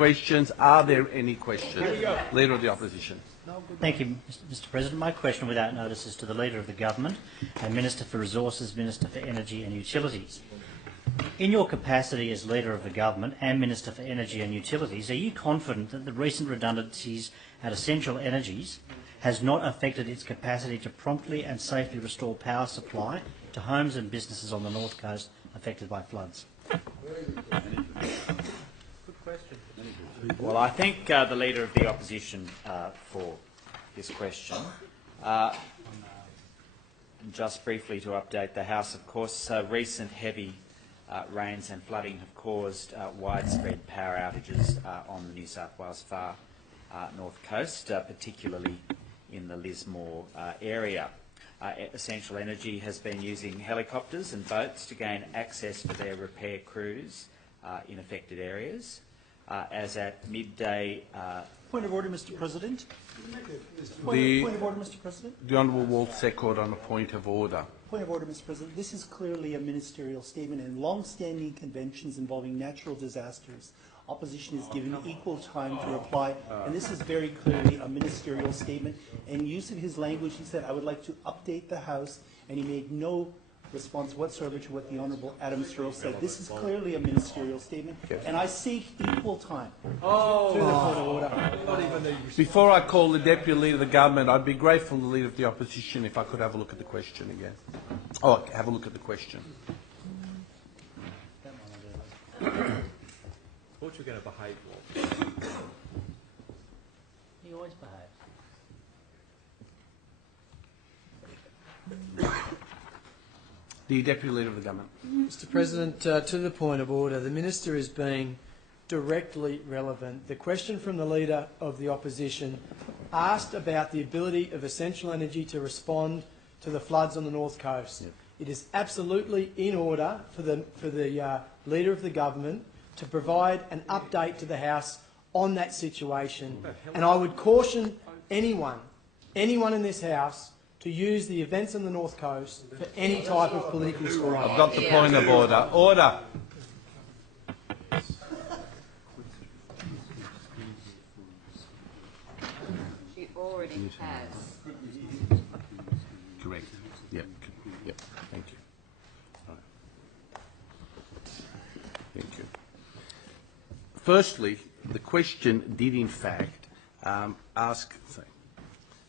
questions. Are there any questions? Leader of the Opposition. Thank you, Mr President. My question without notice is to the Leader of the Government and Minister for Resources, Minister for Energy and Utilities. In your capacity as Leader of the Government and Minister for Energy and Utilities, are you confident that the recent redundancies at Essential Energies has not affected its capacity to promptly and safely restore power supply to homes and businesses on the North Coast affected by floods? Good question. Well, I thank the Leader of the Opposition for this question. Just briefly to update the House, of course, recent heavy rains and flooding have caused widespread power outages on the New South Wales far north coast, particularly in the Lismore area. Essential Energy has been using helicopters and boats to gain access for their repair crews in affected areas. As at midday... Point of order, Mr President. The point of order, Mr President. The Honourable Walt Secord on a point of order. Point of order, Mr President. This is clearly a ministerial statement, and long-standing conventions involving natural disasters, opposition is given equal time to reply, and this is very clearly a ministerial statement. In use of his language, he said, I would like to update the House, and he made no response whatsoever to what the Honourable Adam Searle said. This is clearly a ministerial statement, and I seek equal time. Through the point of order. Before I call the Deputy Leader of the Government, I'd be grateful to the Leader of the Opposition if I could have a look at the question again. Oh, have a look at the question. Thought you were going to behave, Walt. He always behaves. The Deputy Leader of the Government. Mr President, to the point of order, the Minister is being directly relevant. The question from the Leader of the Opposition asked about the ability of Essential Energy to respond to the floods on the North Coast. Yep. It is absolutely in order for the Leader of the Government to provide an update to the House on that situation. And I would caution anyone in this House to use the events on the North Coast for any type of political scoring. I've got the point of order. Order. She already has. Correct. Yep. Yep. Thank you. All right. Thank you. Firstly, the question did in fact ask...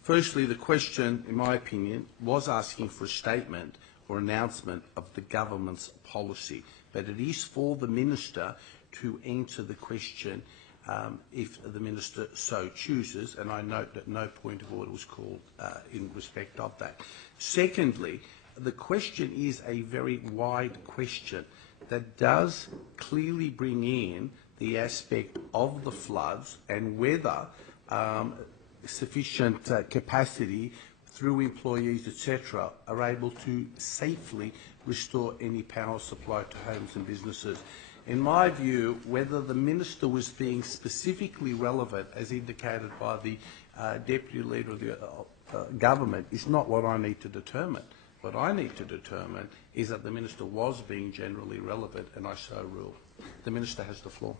Firstly, the question, in my opinion, was asking for a statement or announcement of the government's policy, but it is for the Minister to answer the question if the Minister so chooses, and I note that no point of order was called in respect of that. Secondly, the question is a very wide question that does clearly bring in the aspect of the floods and whether sufficient capacity through employees, etc., are able to safely restore any power supply to homes and businesses. In my view, whether the Minister was being specifically relevant, as indicated by the Deputy Leader of the Government, is not what I need to determine. What I need to determine is that the Minister was being generally relevant, and I so rule. The Minister has the floor.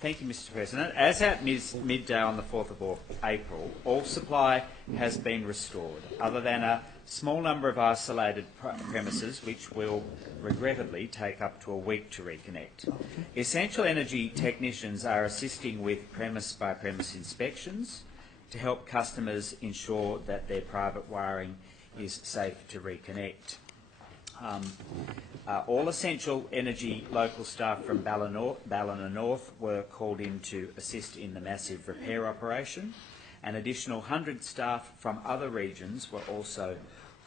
Thank you, Mr President. As at midday on the 4th of April, all supply has been restored, other than a small number of isolated premises which will regrettably take up to a week to reconnect. Essential Energy technicians are assisting with premise-by-premise inspections to help customers ensure that their private wiring is safe to reconnect. All Essential Energy local staff from Ballina North were called in to assist in the massive repair operation. An additional 100 staff from other regions were also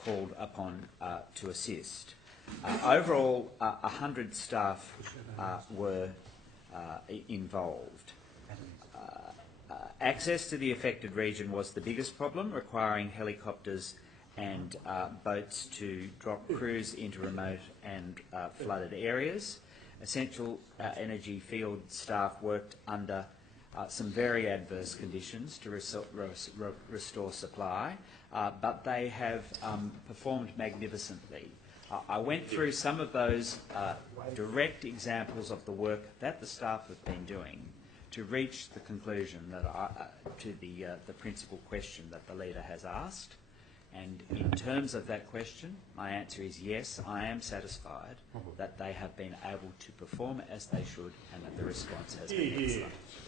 called upon to assist. Overall, 100 staff were involved. Access to the affected region was the biggest problem, requiring helicopters and boats to drop crews into remote and flooded areas. Essential Energy field staff worked under some very adverse conditions to restore supply, but they have performed magnificently. I went through some of those direct examples of the work that the staff have been doing to reach the conclusion that to the principal question that the leader has asked. And in terms of that question, my answer is yes, I am satisfied that they have been able to perform as they should and that the response has been excellent.